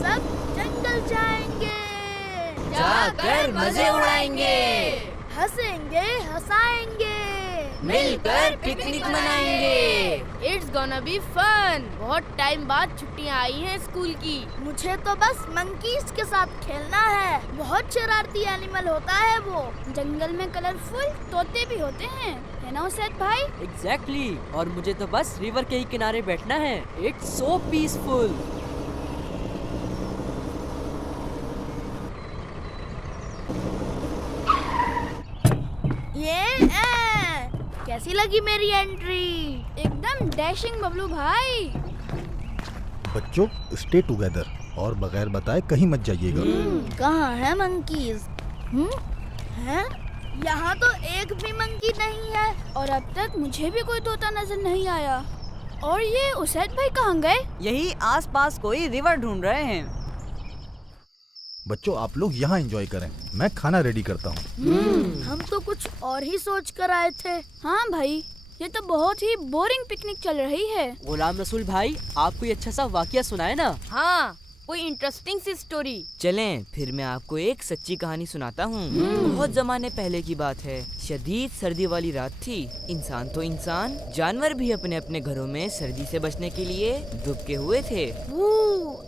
सब जंगल जाएंगे, जाकर मजे उड़ाएंगे, हंसेंगे हंसाएंगे, मिलकर पिकनिक मनाएंगे। It's gonna be fun. बहुत टाइम बाद छुट्टियां आई हैं स्कूल की। मुझे तो बस मंकीज के साथ खेलना है। बहुत शरारती एनिमल होता है वो। जंगल में कलरफुल तोते भी होते हैं, है ना उसैद भाई? एग्जैक्टली। और मुझे तो बस रिवर के ही किनारे बैठना है। It's so peaceful. कैसी लगी मेरी एंट्री? एकदम डैशिंग बबलू भाई। बच्चों स्टे टुगेदर और बगैर बताए कहीं मत जाइएगा। कहाँ है मंकीज? हैं? यहाँ तो एक भी मंकी नहीं है। और अब तक मुझे भी कोई तोता नजर नहीं आया। और ये उसैद भाई कहाँ गए? यही आसपास कोई रिवर ढूंढ रहे हैं। बच्चों आप लोग यहाँ एंजॉय करें, मैं खाना रेडी करता हूँ। हम तो कुछ और ही सोच कर आए थे। हाँ भाई, ये तो बहुत ही बोरिंग पिकनिक चल रही है। गुलाम रसूल भाई, आप कोई अच्छा सा वाकया सुनाए ना। हाँ, कोई इंटरेस्टिंग सी स्टोरी। चलें फिर मैं आपको एक सच्ची कहानी सुनाता हूँ। बहुत जमाने पहले की बात है। शदीद सर्दी वाली रात थी। इंसान तो इंसान, जानवर भी अपने अपने घरों में सर्दी से बचने के लिए दुबके हुए थे।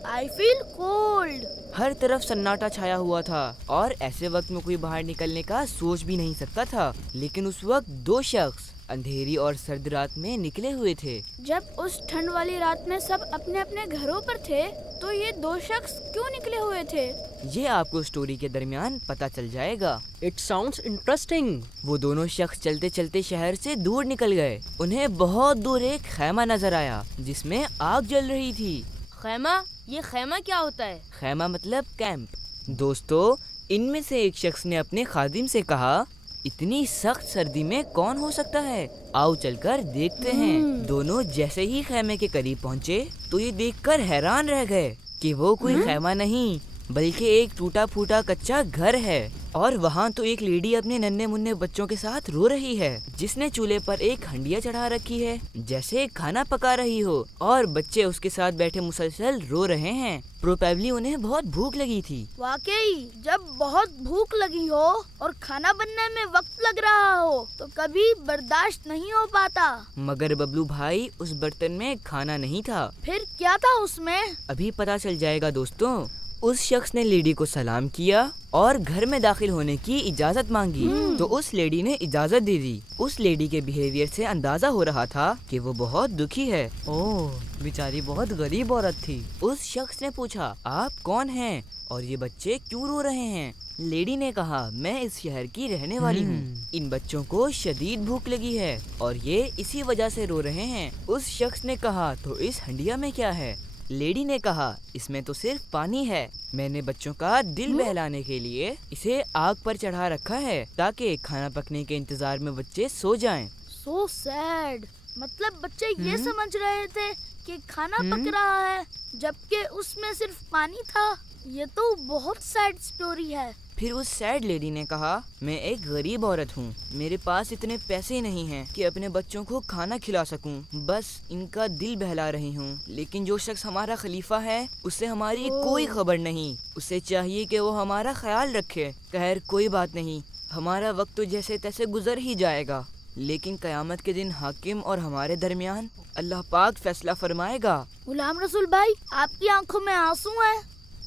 I feel cold. हर तरफ सन्नाटा छाया हुआ था और ऐसे वक्त में कोई बाहर निकलने का सोच भी नहीं सकता था। लेकिन उस वक्त दो शख्स अंधेरी और सर्द रात में निकले हुए थे। जब उस ठंड वाली रात में सब अपने अपने घरों पर थे, तो ये दो शख्स क्यों निकले हुए थे? ये आपको स्टोरी के दरमियान पता चल जाएगा। It sounds interesting. वो दोनों शख्स चलते चलते शहर से दूर निकल गए। उन्हें बहुत दूर एक खैमा नजर आया जिसमें आग जल रही थी। खैमा? ये खैमा क्या होता है? खैमा मतलब कैंप। दोस्तों, इनमें से एक शख्स ने अपने खादिम से कहा, इतनी सख्त सर्दी में कौन हो सकता है, आओ चलकर देखते हैं। दोनों जैसे ही खैमे के करीब पहुँचे तो ये देखकर हैरान रह गए कि वो कोई खैमा नहीं बल्कि एक टूटा फूटा कच्चा घर है। और वहाँ तो एक लेडी अपने नन्हे मुन्ने बच्चों के साथ रो रही है, जिसने चूल्हे पर एक हंडिया चढ़ा रखी है जैसे खाना पका रही हो, और बच्चे उसके साथ बैठे मुसलसल रो रहे हैं। प्रोबेबली उन्हें बहुत भूख लगी थी। वाकई, जब बहुत भूख लगी हो और खाना बनने में वक्त लग रहा हो तो कभी बर्दाश्त नहीं हो पाता। मगर बबलू भाई, उस बर्तन में खाना नहीं था। फिर क्या था उसमें? अभी पता चल जाएगा दोस्तों। उस शख्स ने लेडी को सलाम किया और घर में दाखिल होने की इजाजत मांगी तो उस लेडी ने इजाजत दे दी। उस लेडी के बिहेवियर से अंदाजा हो रहा था कि वो बहुत दुखी है। ओह, बेचारी बहुत गरीब औरत थी। उस शख्स ने पूछा, आप कौन हैं और ये बच्चे क्यों रो रहे हैं? लेडी ने कहा, मैं इस शहर की रहने वाली हूँ। इन बच्चों को शदीद भूख लगी है और ये इसी वजह से रो रहे हैं। उस शख्स ने कहा, तो इस हंडिया में क्या है? लेडी ने कहा, इसमें तो सिर्फ पानी है। मैंने बच्चों का दिल बहलाने के लिए इसे आग पर चढ़ा रखा है ताकि खाना पकने के इंतजार में बच्चे सो जाएं। So sad। मतलब बच्चे ये समझ रहे थे कि खाना पक रहा है जबकि उसमें सिर्फ पानी था। ये तो बहुत सैड स्टोरी है। फिर उस सैड लेडी ने कहा, मैं एक गरीब औरत हूँ, मेरे पास इतने पैसे नहीं हैं कि अपने बच्चों को खाना खिला सकूँ, बस इनका दिल बहला रही हूँ। लेकिन जो शख्स हमारा खलीफा है उससे हमारी कोई खबर नहीं, उसे चाहिए कि वो हमारा ख्याल रखे। खैर कोई बात नहीं, हमारा वक्त तो जैसे तैसे गुजर ही जाएगा, लेकिन कयामत के दिन हाकिम और हमारे दरमियान अल्लाह पाक फैसला फरमाएगा। गुलाम रसूल भाई, आपकी आंखों में आंसू हैं।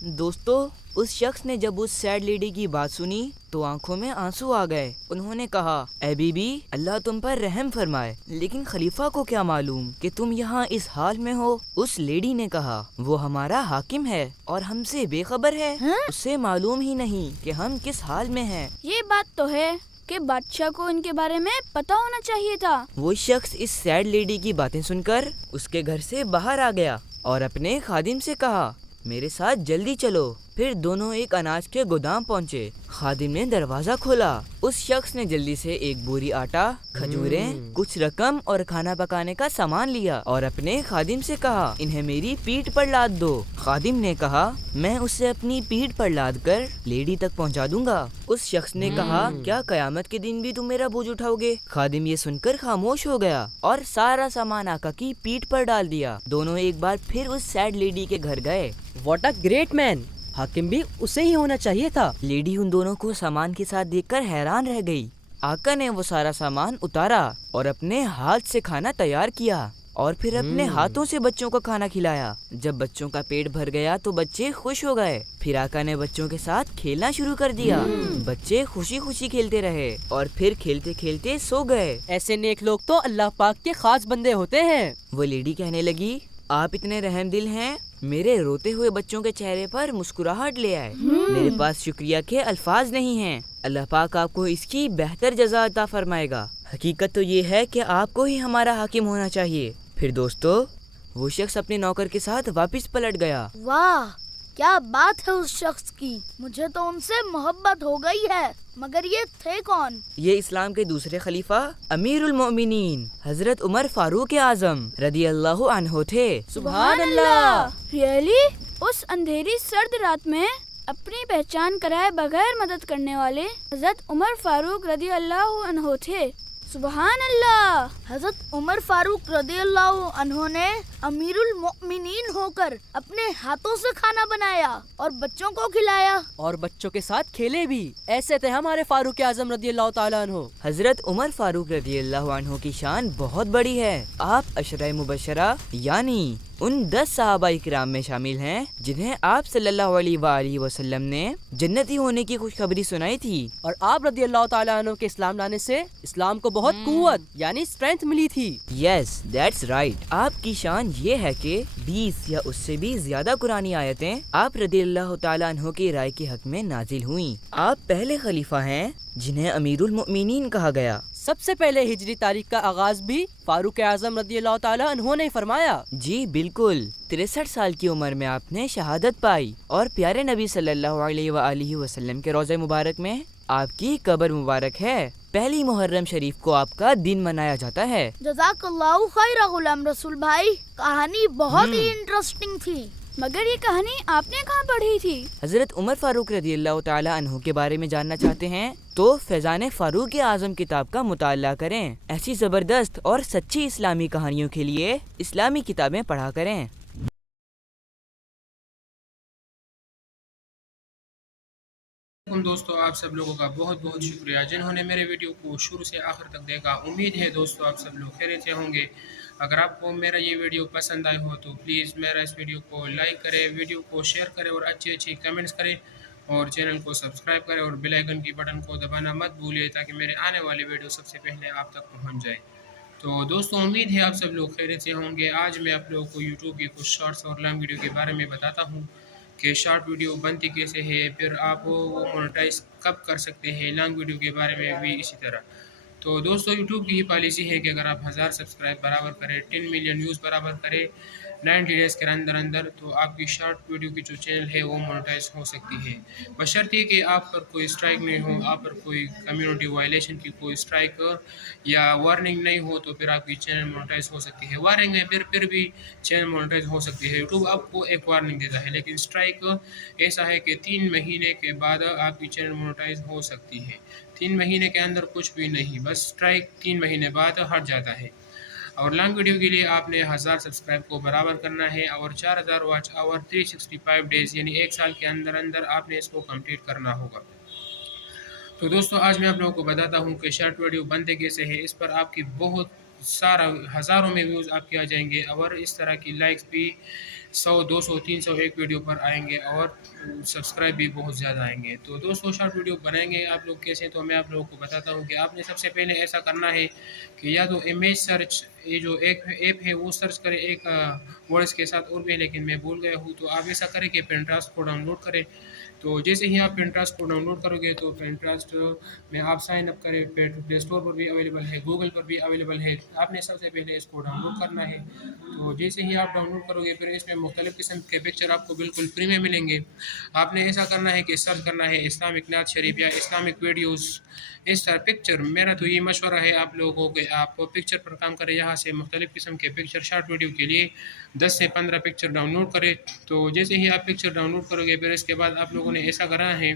दोस्तों, उस शख्स ने जब उस सैड लेडी की बात सुनी तो आंखों में आंसू आ गए। उन्होंने कहा, ऐ बीबी, अल्लाह तुम पर रहम फरमाए, लेकिन खलीफा को क्या मालूम कि तुम यहाँ इस हाल में हो? उस लेडी ने कहा, वो हमारा हाकिम है और हमसे बेखबर है। उसे मालूम ही नहीं कि हम किस हाल में हैं। ये बात तो है कि बादशाह को इनके बारे में पता होना चाहिए था। वो शख्स इस सैड लेडी की बातें सुनकर उसके घर से बाहर आ गया और अपने खादिम से कहा, मेरे साथ जल्दी चलो, फिर दोनों एक अनाज के गोदाम पहुंचे। खादिम ने दरवाजा खोला। उस शख्स ने जल्दी से एक बोरी आटा, खजूरें, कुछ रकम और खाना पकाने का सामान लिया और अपने खादिम से कहा, इन्हें मेरी पीठ पर लाद दो। खादिम ने कहा, मैं उसे अपनी पीठ पर लाद कर लेडी तक पहुंचा दूंगा। उस शख्स ने कहा, क्या कयामत के दिन भी तुम मेरा बोझ उठाओगे? खादिम ये सुनकर खामोश हो गया और सारा सामान आका की पीठ पर डाल दिया। दोनों एक बार फिर उस सैड लेडी के घर गए। व्हाट अ ग्रेट मैन, हाकिम भी उसे ही होना चाहिए था। लेडी उन दोनों को सामान के साथ देखकर हैरान रह गई। आका ने वो सारा सामान उतारा और अपने हाथ से खाना तैयार किया और फिर अपने हाथों से बच्चों को खाना खिलाया। जब बच्चों का पेट भर गया तो बच्चे खुश हो गए। फिर आका ने बच्चों के साथ खेलना शुरू कर दिया। बच्चे खुशी खुशी खेलते रहे और फिर खेलते खेलते सो गए। ऐसे नेक लोग तो अल्लाह पाक के खास बंदे होते हैं। वो लेडी कहने लगी, आप इतने रहमदिल हैं, मेरे रोते हुए बच्चों के चेहरे पर मुस्कुराहट ले आए। मेरे पास शुक्रिया के अल्फाज नहीं हैं। अल्लाह पाक आपको इसकी बेहतर जज़ा अता फरमाएगा। हकीकत तो ये है कि आपको ही हमारा हाकिम होना चाहिए। फिर दोस्तों, वो शख्स अपने नौकर के साथ वापस पलट गया। वाह, क्या बात है उस शख्स की। मुझे तो उनसे मोहब्बत हो गई है। मगर ये थे कौन? ये इस्लाम के दूसरे खलीफा अमीरुल मोमिनीन हजरत उमर फारूक आजम रदी अल्लाह अन्हो थे। सुभान अल्लाह। रियली? उस अंधेरी सर्द रात में अपनी पहचान कराए बगैर मदद करने वाले हजरत उमर फारूक रदी अल्लाह अन्हो थे। सुभान अल्लाह। हजरत उमर फारूक रदियल्लाहु अन्हो ने अमीरुल मोमिनीन होकर अपने हाथों से खाना बनाया और बच्चों को खिलाया और बच्चों के साथ खेले भी। ऐसे थे हमारे फारूक आजम रदियल्लाहु ताला अन्हो। हजरत उमर फारूक रदियल्लाहु अन्हो की शान बहुत बड़ी है। आप अशरा मुबशरा यानी उन 10 सहाबा इकराम में शामिल हैं जिन्हें आप सल्लल्लाहु अलैहि वसल्लम ने जन्नती होने की खुशखबरी सुनाई थी। और आप रदियल्लाहु ताला अन्हो के इस्लाम लाने से इस्लाम को बहुत कुव्वत यानी स्ट्रेंथ मिली थी। Yes, that's right. आपकी शान ये है कि 20 या उससे भी ज्यादा कुरानी आयतें आप रदियल्लाहु ताला अन्हो की राय के हक में नाजिल हुई। आप पहले खलीफा हैं जिन्हें अमीरुल मोमिनीन कहा गया। सबसे पहले हिजरी तारीख का आगाज भी फारूक आजम रदियल्लाहु ताला अन्हो ने फरमाया। जी बिल्कुल। 63 साल की उम्र में आपने शहादत पाई और प्यारे नबी सल्लल्लाहु अलैहि वसल्लम के रोज़े मुबारक में आपकी कब्र मुबारक है। पहली मुहर्रम शरीफ को आपका दिन मनाया जाता है। जज़ाकल्लाहु खैर गुलाम रसूल भाई, कहानी बहुत ही इंटरेस्टिंग थी। मगर ये कहानी आपने कहाँ पढ़ी थी? हजरत उमर फारूक रदियल्लाहु ताला अन्हु के बारे में जानना चाहते हैं तो फैजान फारूक आजम किताब का मुताला करें। ऐसी जबरदस्त और सच्ची इस्लामी कहानियों के लिए इस्लामी किताबें पढ़ा करें। दोस्तों, आप सब लोगों का बहुत बहुत शुक्रिया जिन्होंने मेरे वीडियो को शुरू से आखिर तक देखा। उम्मीद है दोस्तों आप सब लोग खैरियत से होंगे। अगर आपको मेरा ये वीडियो पसंद आए हो तो प्लीज़ मेरा इस वीडियो को लाइक करें, वीडियो को शेयर करें और अच्छी कमेंट्स करें और चैनल को सब्सक्राइब करें और बेल आइकन की बटन को दबाना मत भूलिए ताकि मेरे आने वाली वीडियो सबसे पहले आप तक पहुँच जाए। तो दोस्तों उम्मीद है आप सब लोग खैरियत से होंगे। आज मैं आप लोगों को यूट्यूब की कुछ शॉर्ट्स और लॉन्ग वीडियो के बारे में बताता हूँ कि शॉर्ट वीडियो बनती कैसे है, फिर आप वो मोनेटाइज कब कर सकते हैं। लॉन्ग वीडियो के बारे में भी इसी तरह। तो दोस्तों यूट्यूब की ही पॉलिसी है कि अगर आप 1000 सब्सक्राइब बराबर करें, 10 मिलियन व्यूज़ बराबर करें 90 डेज़ के अंदर तो आपकी शॉर्ट वीडियो की जो चैनल है वो मोनेटाइज हो सकती है। बशर्ते कि आप पर कोई स्ट्राइक नहीं हो, आप पर कोई कम्युनिटी वायलेशन की कोई स्ट्राइक या वार्निंग नहीं हो तो फिर आपकी चैनल मोनेटाइज हो सकती है। वार्निंग में फिर भी चैनल मोनेटाइज हो सकती है। यूट्यूब आपको एक वार्निंग देता है, लेकिन स्ट्राइक ऐसा है कि 3 महीने के बाद आपकी चैनल मोनेटाइज हो सकती है। 3 महीने के अंदर कुछ भी नहीं, बस स्ट्राइक 3 महीने बाद हट जाता है। और लॉन्ग वीडियो के लिए आपने 1000 सब्सक्राइब को बराबर करना है और 4000 वॉच आवर 365 डेज़ यानी 1 साल के अंदर आपने इसको कंप्लीट करना होगा। तो दोस्तों आज मैं आप लोगों को बताता हूँ कि शॉर्ट वीडियो बनते कैसे है। इस पर आपकी बहुत सारा हज़ारों में व्यूज़ आपके आ जाएंगे और इस तरह की लाइक्स भी 100, 200, 300 एक वीडियो पर आएंगे और सब्सक्राइब भी बहुत ज़्यादा आएंगे। तो दोस्तों शॉर्ट वीडियो बनाएंगे आप लोग कैसे, तो मैं आप लोगों को बताता हूँ कि आपने सबसे पहले ऐसा करना है कि या तो इमेज सर्च, ये जो एक ऐप है वो सर्च करें एक वर्ड्स के साथ और भी, लेकिन मैं भूल गया हूँ। तो आप ऐसा करें कि पिंटरेस्ट को डाउनलोड करें। तो जैसे ही आप पिंटरेस्ट को डाउनलोड करोगे तो पिंटरेस्ट में आप साइन अप करें। प्ले स्टोर पर भी अवेलेबल है, गूगल पर भी अवेलेबल है। आपने सबसे पहले इसको डाउनलोड करना है। तो जैसे ही आप डाउनलोड करोगे फिर इसमें मुख्तलिफ़ किस्म के पिक्चर आपको बिल्कुल फ्री में मिलेंगे। आपने ऐसा करना है कि सर्च करना है इस्लामिक नात शरीफ या इस्लामिक वीडियोज़, इस तरह पिक्चर। मेरा तो ये मशवरा है आप लोगों को कि आप पिक्चर पर काम करें। यहाँ से मुख्तलिफ़ किस्म के पिक्चर शॉर्ट वीडियो के लिए 10 से 15 पिक्चर डाउनलोड करें। तो जैसे ही आप पिक्चर डाउनलोड करोगे फिर इसके बाद आप लोगों ने ऐसा करना है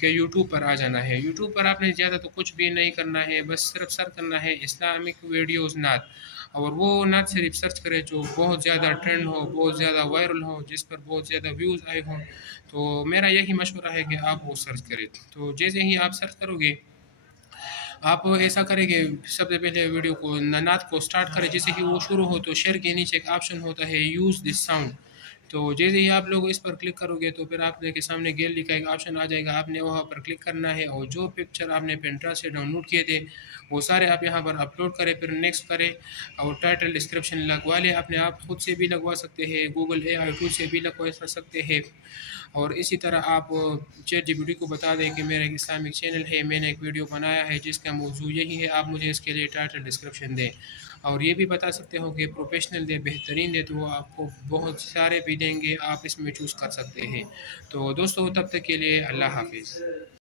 कि यूट्यूब पर आ जाना है। यूट्यूब पर आपने ज़्यादा तो कुछ भी नहीं करना है, बस सिर्फ सर्च करना है इस्लामिक वीडियोज़ नात, और वो नात शरीफ सर्च करें जो बहुत ज़्यादा ट्रेंड हो, बहुत ज़्यादा वायरल हो, जिस पर बहुत ज़्यादा व्यूज़ आए हों। तो मेरा यही मशवरा है कि आप वो सर्च करें। तो जैसे ही आप सर्च करोगे आप ऐसा करेंगे, सबसे पहले वीडियो को नात को स्टार्ट करें। जैसे ही वो शुरू हो तो शेयर के नीचे एक ऑप्शन होता है यूज़ दिस साउंड। तो जैसे ही आप लोग इस पर क्लिक करोगे तो फिर आपके के सामने गैलरी का एक ऑप्शन आ जाएगा, आपने वहाँ पर क्लिक करना है और जो पिक्चर आपने पिंटरेस्ट से डाउनलोड किए थे वो सारे आप यहाँ पर अपलोड करें, फिर नेक्स्ट करें और टाइटल डिस्क्रिप्शन लगवा लें। अपने आप खुद से भी लगवा सकते हैं, गूगल AI टूल से भी लगवा सकते हैं। और इसी तरह आप चैट जीपीटी को बता दें कि मेरा एक इस्लामिक चैनल है, मैंने एक वीडियो बनाया है जिसका मौजू यही है, आप मुझे इसके लिए टाइटल डिस्क्रिप्शन दें। और ये भी बता सकते हो कि प्रोफेशनल दे, बेहतरीन दे, तो वो आपको बहुत सारे भी देंगे, आप इसमें चूज़ कर सकते हैं। तो दोस्तों तब तक के लिए अल्लाह हाफिज़।